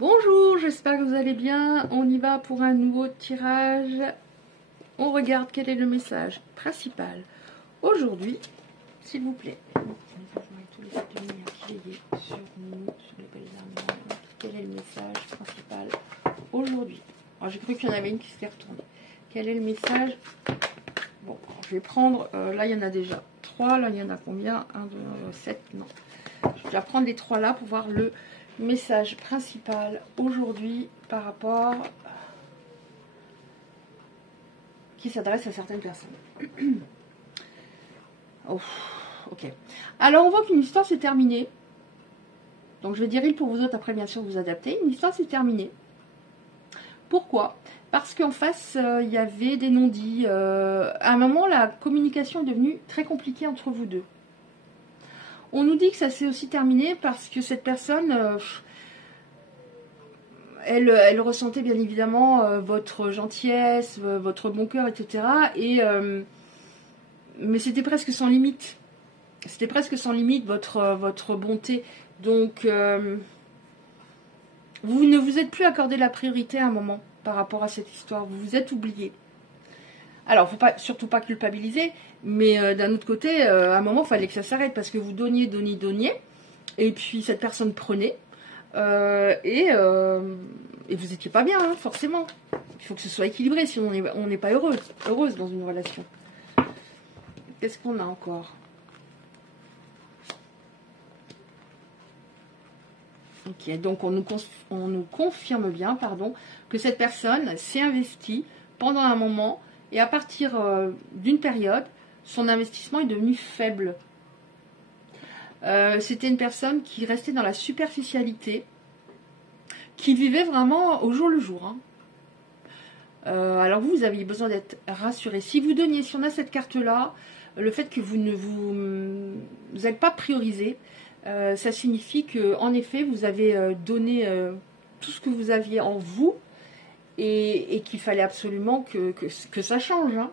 Bonjour, j'espère que vous allez bien. On y va pour un nouveau tirage. On regarde quel est le message principal aujourd'hui, s'il vous plaît. Quel est le message principal aujourd'hui? Alors j'ai cru qu'il y en avait une qui s'est retournée. Quel est le message? Bon, alors, je vais prendre, là il y en a déjà 3, là il y en a combien? 1, 2, 7, non. Je vais prendre les 3 là pour voir le message principal aujourd'hui par rapport qui s'adresse à certaines personnes. Oh, ok. Alors on voit qu'une histoire s'est terminée. Donc je vais dire il pour vous autres, après bien sûr vous adaptez. Une histoire s'est terminée. Pourquoi? Parce qu'en face, il y avait des non-dits. À un moment, la communication est devenue très compliquée entre vous deux. On nous dit que ça s'est aussi terminé parce que cette personne, elle ressentait bien évidemment votre gentillesse, votre bon cœur, etc. Mais c'était presque sans limite. C'était presque sans limite votre bonté. Donc, vous ne vous êtes plus accordé la priorité à un moment par rapport à cette histoire. Vous vous êtes oublié. Alors, il ne faut surtout pas culpabiliser, mais d'un autre côté, à un moment, il fallait que ça s'arrête parce que vous donniez, et puis cette personne prenait, et vous n'étiez pas bien, hein, forcément. Il faut que ce soit équilibré, sinon on n'est pas heureuse dans une relation. Qu'est-ce qu'on a encore? Ok, donc on nous confirme bien, pardon, que cette personne s'est investie pendant un moment, et à partir d'une période, son investissement est devenu faible. C'était une personne qui restait dans la superficialité, qui vivait vraiment au jour le jour. Hein. Alors vous aviez besoin d'être rassuré. Si vous donniez, si on a cette carte-là, le fait que vous n'êtes pas priorisé, ça signifie que en effet vous avez donné tout ce que vous aviez en vous et qu'il fallait absolument que ça change. Hein.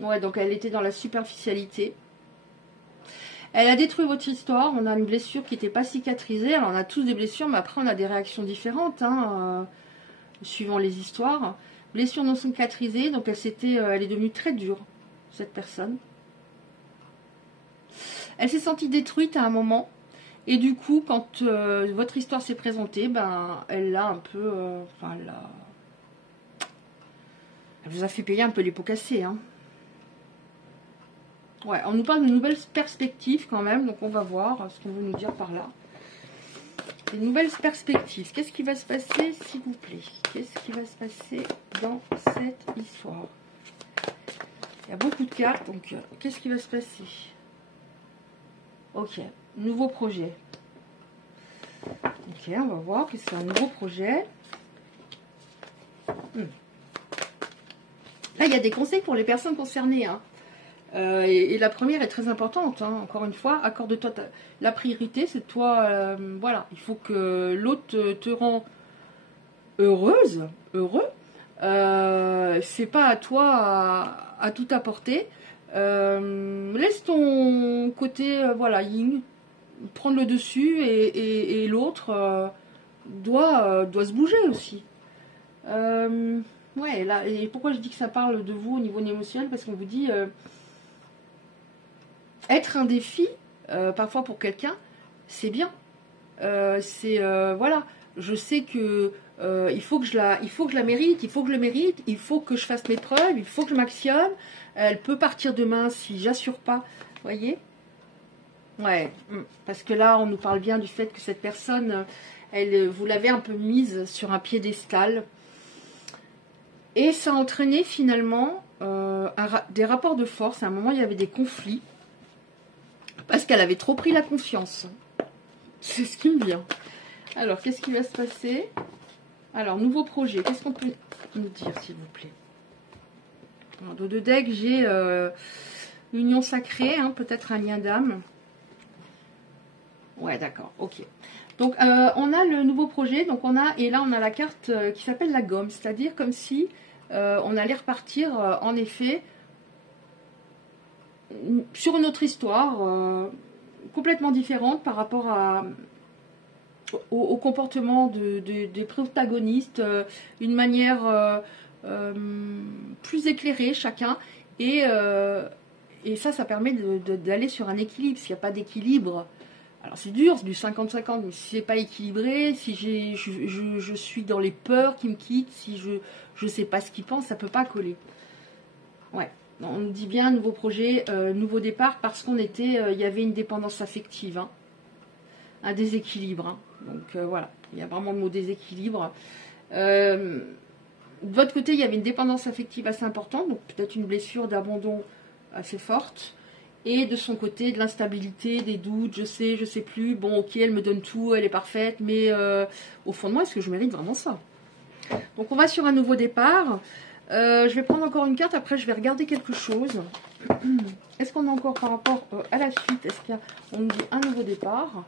Ouais, donc elle était dans la superficialité. Elle a détruit votre histoire. On a une blessure qui n'était pas cicatrisée. Alors on a tous des blessures, mais après on a des réactions différentes, hein, suivant les histoires. Blessure non cicatrisée, donc elle est devenue très dure, cette personne. Elle s'est sentie détruite à un moment. Et du coup, quand votre histoire s'est présentée, ben, elle l'a un peu... elle vous a fait payer un peu les pots cassés. Hein. Ouais, on nous parle de nouvelles perspectives quand même, donc on va voir ce qu'on veut nous dire par là. Des nouvelles perspectives. Qu'est-ce qui va se passer, s'il vous plaît? Qu'est-ce qui va se passer dans cette histoire? Il y a beaucoup de cartes, donc qu'est-ce qui va se passer? Ok, nouveau projet. Ok, on va voir que c'est un nouveau projet. Là, il y a des conseils pour les personnes concernées. Hein. Et la première est très importante. Hein. Encore une fois, accorde-toi la priorité, c'est toi. Voilà, il faut que l'autre te rend heureuse, heureux. C'est pas à toi à tout apporter. Laisse ton côté, voilà, yin prendre le dessus et l'autre doit se bouger aussi. Ouais, là, et pourquoi je dis que ça parle de vous au niveau émotionnel? Parce qu'on vous dit être un défi, parfois pour quelqu'un, c'est bien. Voilà, je sais que il faut que je la mérite, il faut que je le mérite, il faut que je fasse mes preuves, il faut que je m'actionne. Elle peut partir demain si j'assure pas, voyez. Ouais, parce que là, on nous parle bien du fait que cette personne, vous l'avez un peu mise sur un piédestal. Et ça a entraîné finalement des rapports de force. À un moment, il y avait des conflits. Parce qu'elle avait trop pris la confiance. C'est ce qui me vient. Alors, qu'est-ce qui va se passer? Alors, nouveau projet. Qu'est-ce qu'on peut nous dire, s'il vous plaît? En dos de deck, j'ai union sacrée, hein, peut-être un lien d'âme. Ouais, d'accord, ok. Donc, on a le nouveau projet. Donc, et là, on a la carte qui s'appelle la gomme. C'est-à-dire comme si on allait repartir, en effet, sur une autre histoire, complètement différente par rapport au comportement des protagonistes, une manière plus éclairée chacun, et ça permet d'aller sur un équilibre. S'il n'y a pas d'équilibre, alors c'est dur, c'est du 50-50, mais si c'est pas équilibré, si je suis dans les peurs qui me quittent, si je sais pas ce qu'ils pensent, ça peut pas coller. Ouais, on nous dit bien nouveau projet, nouveau départ, parce qu'on était, il y avait une dépendance affective, hein, un déséquilibre, hein. Donc voilà, il y a vraiment le mot déséquilibre. De votre côté, il y avait une dépendance affective assez importante, donc peut-être une blessure d'abandon assez forte. Et de son côté, de l'instabilité, des doutes, je sais plus, bon ok, elle me donne tout, elle est parfaite, mais au fond de moi, est-ce que je mérite vraiment ça? Donc on va sur un nouveau départ. Je vais prendre encore une carte, après je vais regarder quelque chose. Est-ce qu'on a encore par rapport à la suite, est-ce qu'il y a, on nous dit un nouveau départ?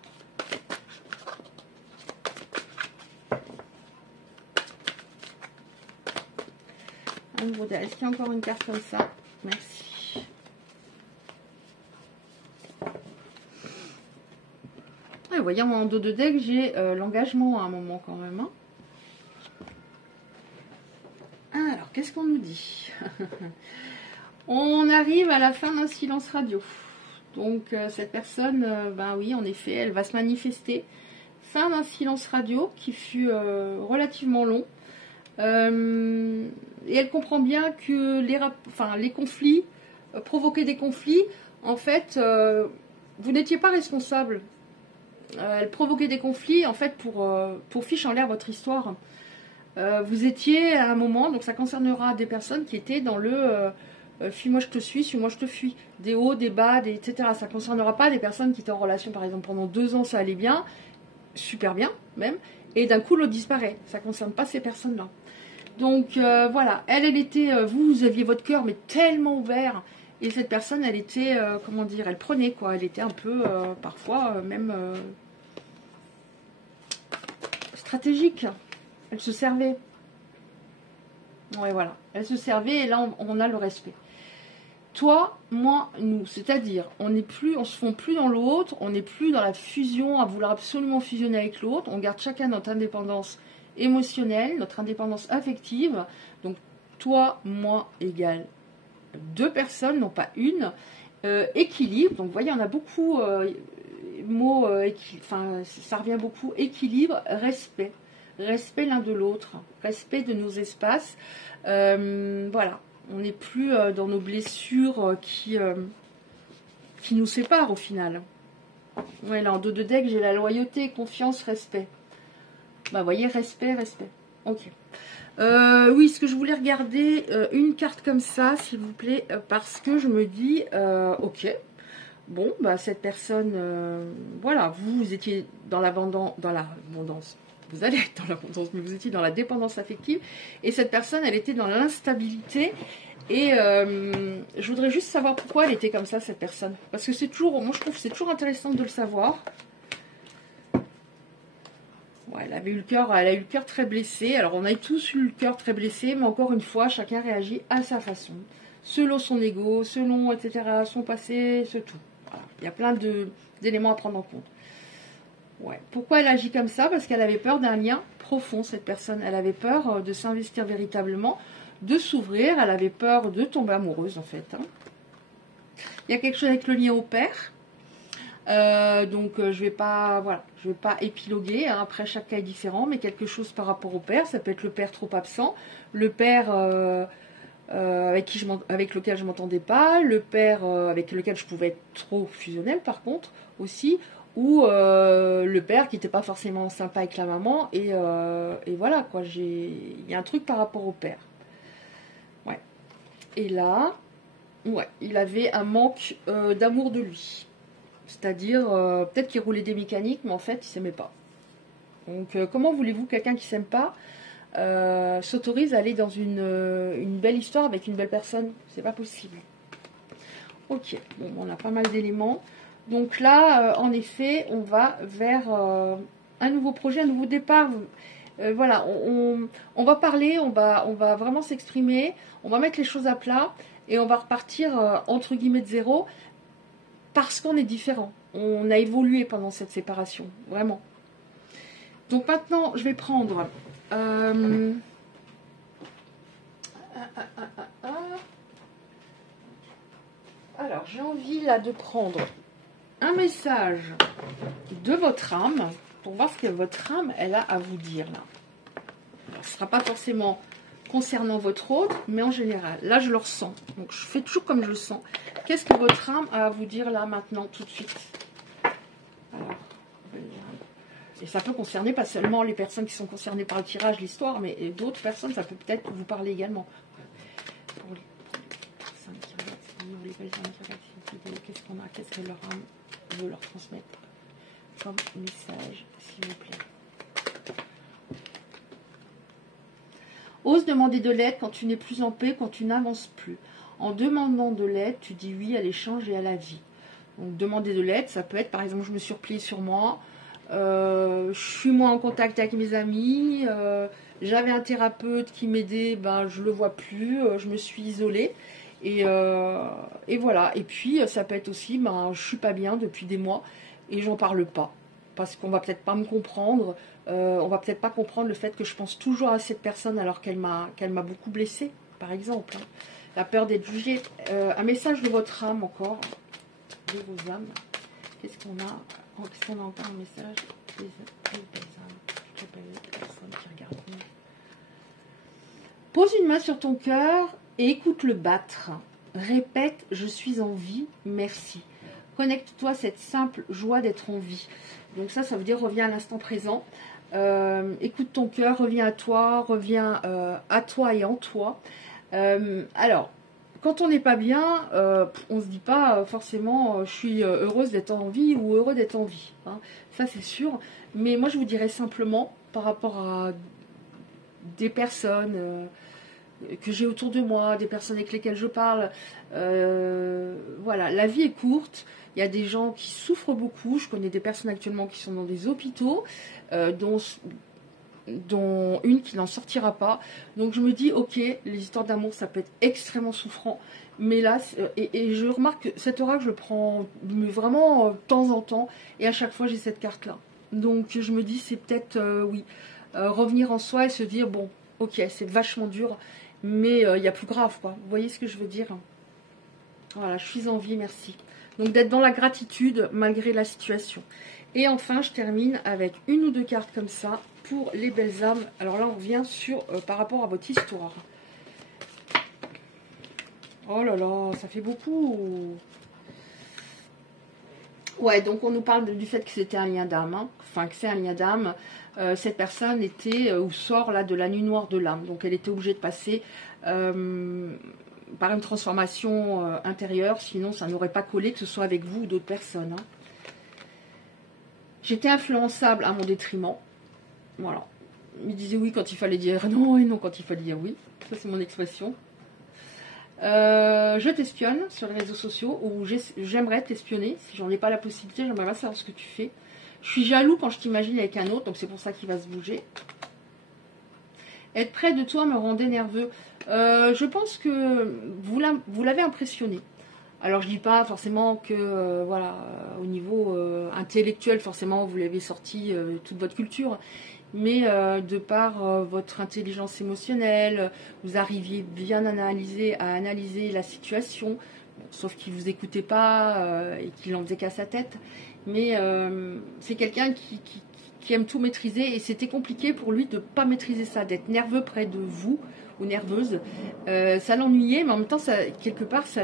Est-ce qu'il y a encore une carte comme ça? Merci. Vous voyez, en dos de deck, j'ai l'engagement à un moment quand même. Hein. Alors, qu'est-ce qu'on nous dit? On arrive à la fin d'un silence radio. Donc, cette personne, ben oui, en effet, elle va se manifester. Fin d'un silence radio qui fut relativement long. Et elle comprend bien que les conflits, provoquer des conflits, en fait, vous n'étiez pas responsable. Elle provoquait des conflits, en fait, pour fiche en l'air votre histoire. Vous étiez à un moment, donc ça concernera des personnes qui étaient dans le fuis-moi je te suis, suis-moi je te fuis. Des hauts, des bas, etc. Ça ne concernera pas des personnes qui étaient en relation, par exemple, pendant 2 ans, ça allait bien, super bien même, et d'un coup l'autre disparaît. Ça ne concerne pas ces personnes-là. Donc voilà, elle était, vous aviez votre cœur, mais tellement ouvert. Et cette personne, elle était, comment dire, elle prenait quoi. Elle était un peu, parfois, même stratégique. Elle se servait. Ouais, voilà. Elle se servait et là, on a le respect. Toi, moi, nous. C'est-à-dire, on se fond plus dans l'autre, on n'est plus dans la fusion, à vouloir absolument fusionner avec l'autre. On garde chacun notre indépendance émotionnelle, notre indépendance affective. Donc, toi, moi, égale 2 personnes, non pas une. Équilibre. Donc, vous voyez, on a beaucoup mots, ça revient beaucoup. Équilibre, respect. Respect l'un de l'autre, respect de nos espaces. Voilà, on n'est plus dans nos blessures qui nous séparent au final. Ouais, là en dos de deck, j'ai la loyauté, confiance, respect. Bah, vous voyez, respect. Ok. Oui, ce que je voulais regarder, une carte comme ça, s'il vous plaît, parce que je me dis, ok, bon, bah cette personne, voilà, vous étiez dans l'abondance. Vous allez être dans l'abondance, mais vous étiez dans la dépendance affective. Et cette personne, elle était dans l'instabilité. Et je voudrais juste savoir pourquoi elle était comme ça, cette personne. Parce que c'est toujours, moi je trouve que c'est toujours intéressant de le savoir. Ouais, elle a eu le cœur très blessé. Alors on a tous eu le cœur très blessé, mais encore une fois, chacun réagit à sa façon. Selon son ego, selon, etc., son passé, ce tout. Voilà. Il y a plein d'éléments à prendre en compte. Ouais. Pourquoi elle agit comme ça? Parce qu'elle avait peur d'un lien profond, cette personne. Elle avait peur de s'investir véritablement, de s'ouvrir. Elle avait peur de tomber amoureuse, en fait. Hein. Il y a quelque chose avec le lien au père. Donc, je vais pas épiloguer. Hein. Après, chaque cas est différent, mais quelque chose par rapport au père. Ça peut être le père trop absent, le père avec lequel je m'entendais pas, le père avec lequel je pouvais être trop fusionnelle, par contre, aussi. Ou le père qui n'était pas forcément sympa avec la maman, et voilà quoi, il y a un truc par rapport au père. Ouais. Et là, ouais, il avait un manque d'amour de lui. C'est-à-dire, peut-être qu'il roulait des mécaniques, mais en fait, il s'aimait pas. Donc, comment voulez-vous quelqu'un qui s'aime pas s'autorise à aller dans une belle histoire avec une belle personne? C'est pas possible. Ok, bon, on a pas mal d'éléments. Donc là, en effet, on va vers un nouveau projet, un nouveau départ. Voilà, on va parler, on va vraiment s'exprimer, on va mettre les choses à plat et on va repartir entre guillemets de zéro parce qu'on est différent. On a évolué pendant cette séparation, vraiment. Donc maintenant, je vais prendre... Alors, j'ai envie là de prendre un message de votre âme pour voir ce que votre âme, elle a à vous dire là. Alors, ce ne sera pas forcément concernant votre autre, mais en général. Là, je le ressens. Donc, je fais toujours comme je le sens. Qu'est-ce que votre âme a à vous dire là, maintenant, tout de suite? Alors, et ça peut concerner pas seulement les personnes qui sont concernées par le tirage, l'histoire, mais d'autres personnes, ça peut peut-être vous parler également. Pour les personnes qui regardent, les personnes qui regardent cette vidéo, qu'est-ce qu'on a? Qu'est-ce que leur âme veut leur transmettre comme message, s'il vous plaît? Ose demander de l'aide quand tu n'es plus en paix, quand tu n'avances plus. En demandant de l'aide, tu dis oui à l'échange et à la vie. Donc demander de l'aide, ça peut être par exemple je me suis repliée sur moi, je suis moins en contact avec mes amis, j'avais un thérapeute qui m'aidait, ben je le vois plus, je me suis isolée et voilà. Et puis ça peut être aussi ben je suis pas bien depuis des mois et j'en parle pas parce qu'on va peut-être pas me comprendre. On va peut-être pas comprendre le fait que je pense toujours à cette personne alors qu'elle m'a beaucoup blessée, par exemple. Hein. La peur d'être jugée. Un message de votre âme encore, de vos âmes. Qu'est-ce qu'on a? Qu'est-ce qu'on a encore un message des âmes. Je t'appelle les personnes qui regardent. Pose une main sur ton cœur et écoute-le battre. Répète, je suis en vie, merci. Connecte-toi à cette simple joie d'être en vie. Donc ça veut dire reviens à l'instant présent. Écoute ton cœur, reviens à toi et en toi. Alors, quand on n'est pas bien, on ne se dit pas forcément je suis heureuse d'être en vie ou heureux d'être en vie. Hein. Ça, c'est sûr. Mais moi, je vous dirais simplement, par rapport à des personnes que j'ai autour de moi, des personnes avec lesquelles je parle, voilà, la vie est courte. Il y a des gens qui souffrent beaucoup. Je connais des personnes actuellement qui sont dans des hôpitaux, dont une qui n'en sortira pas. Donc je me dis, ok, les histoires d'amour, ça peut être extrêmement souffrant. Mais là, et je remarque que cette oracle, je le prends vraiment de temps en temps. Et à chaque fois, j'ai cette carte-là. Donc je me dis, c'est peut-être, oui, revenir en soi et se dire, bon, ok, c'est vachement dur. Mais il y a plus grave, quoi. Vous voyez ce que je veux dire? Voilà, je suis en vie, merci. Donc d'être dans la gratitude malgré la situation. Et enfin, je termine avec une ou deux cartes comme ça pour les belles âmes. Alors là, on revient sur par rapport à votre histoire. Oh là là, ça fait beaucoup. Ouais, donc on nous parle du fait que c'était un lien d'âme. Hein. Enfin, que c'est un lien d'âme. Cette personne était ou sort là de la nuit noire de l'âme. Donc elle était obligée de passer par une transformation intérieure. Sinon, ça n'aurait pas collé, que ce soit avec vous ou d'autres personnes. Hein. J'étais influençable à mon détriment. Voilà. Il disait oui quand il fallait dire non et non quand il fallait dire oui. Ça, c'est mon expression. Je t'espionne sur les réseaux sociaux ou j'aimerais t'espionner. Si j'en ai pas la possibilité, j'aimerais bien savoir ce que tu fais. Je suis jaloux quand je t'imagine avec un autre, donc c'est pour ça qu'il va se bouger. Être près de toi me rendait nerveux. Je pense que vous l'avez impressionné. Alors je dis pas forcément que voilà, au niveau intellectuel, forcément vous l'avez sorti toute votre culture, mais de par votre intelligence émotionnelle, vous arriviez bien à analyser la situation, sauf qu'il vous écoutait pas et qu'il en faisait qu'à sa tête. Mais c'est quelqu'un qui aime tout maîtriser et c'était compliqué pour lui de ne pas maîtriser ça, d'être nerveux près de vous ou nerveuse. Ça l'ennuyait, mais en même temps, ça, quelque part, ça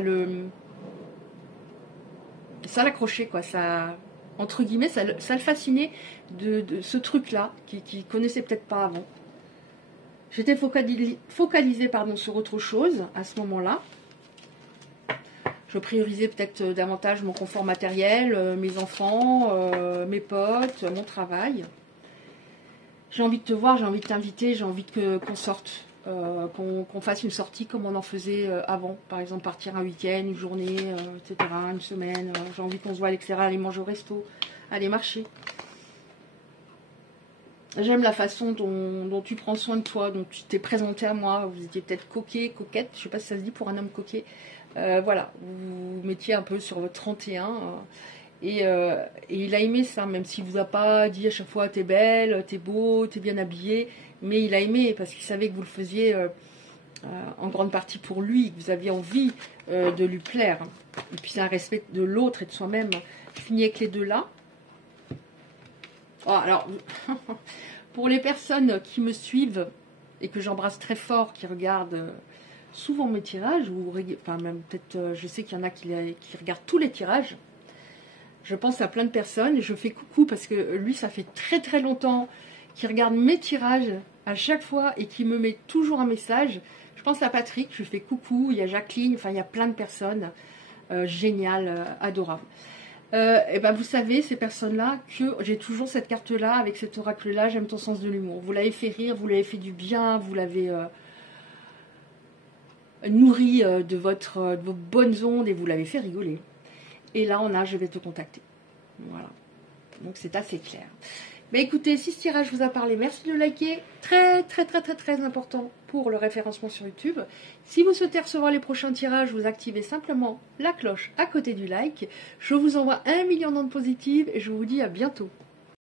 l'accrochait, quoi. Ça, entre guillemets, ça le fascinait de ce truc-là qu'il connaissait peut-être pas avant. J'étais focalisée pardon, sur autre chose à ce moment-là. Je priorisais peut-être davantage mon confort matériel, mes enfants, mes potes, mon travail. J'ai envie de te voir, j'ai envie de t'inviter, j'ai envie qu'on sorte, qu'on fasse une sortie comme on en faisait avant. Par exemple, partir un week-end, une journée, etc., une semaine. J'ai envie qu'on se voit à l'extérieur, aller manger au resto, aller marcher. J'aime la façon dont tu prends soin de toi, dont tu t'es présenté à moi. Vous étiez peut-être coquet, coquette, je ne sais pas si ça se dit pour un homme coquet. Voilà, vous mettiez un peu sur votre 31 Et il a aimé ça, même s'il vous a pas dit à chaque fois t'es belle, t'es beau, t'es bien habillé, mais il a aimé parce qu'il savait que vous le faisiez en grande partie pour lui, que vous aviez envie de lui plaire. Et puis c'est un respect de l'autre et de soi-même. Je finis avec les deux là. Oh, alors, pour les personnes qui me suivent et que j'embrasse très fort, qui regardent souvent mes tirages, ou enfin même peut-être, je sais qu'il y en a qui regardent tous les tirages. Je pense à plein de personnes et je fais coucou parce que lui, ça fait très très longtemps qu'il regarde mes tirages à chaque fois et qui me met toujours un message. Je pense à Patrick, je lui fais coucou, il y a Jacqueline, enfin il y a plein de personnes géniales, adorables. Et ben vous savez, ces personnes-là, que j'ai toujours cette carte-là, avec cet oracle-là, j'aime ton sens de l'humour. Vous l'avez fait rire, vous l'avez fait du bien, vous l'avez nourri de vos bonnes ondes et vous l'avez fait rigoler. Et là, on a, je vais te contacter. Voilà. Donc, c'est assez clair. Mais écoutez, si ce tirage vous a parlé, merci de liker. Très, très, très, très, très important pour le référencement sur YouTube. Si vous souhaitez recevoir les prochains tirages, vous activez simplement la cloche à côté du like. Je vous envoie 1 million d'ondes positives et je vous dis à bientôt.